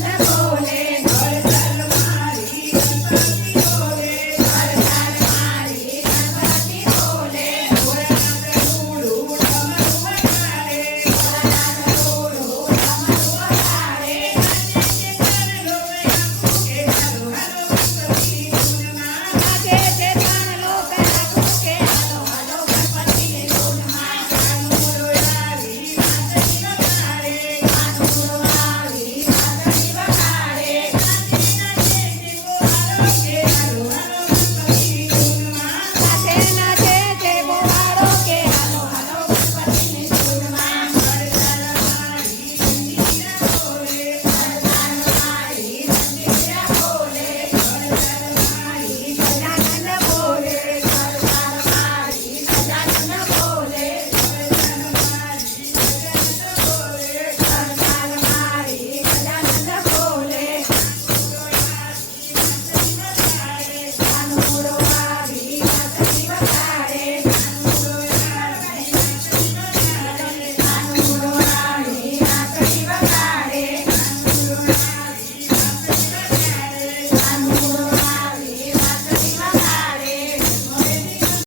That's.